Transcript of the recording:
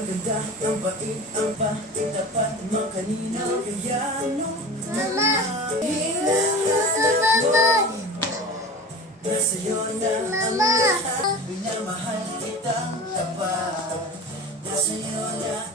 Ang ganda, ang bait, ang pait-tapat mo kanina. Kaya nung Mama! hinahanap mo, nasa'yo na ang Mama! lahat. Minamahal kitang tapat, nasa'yo na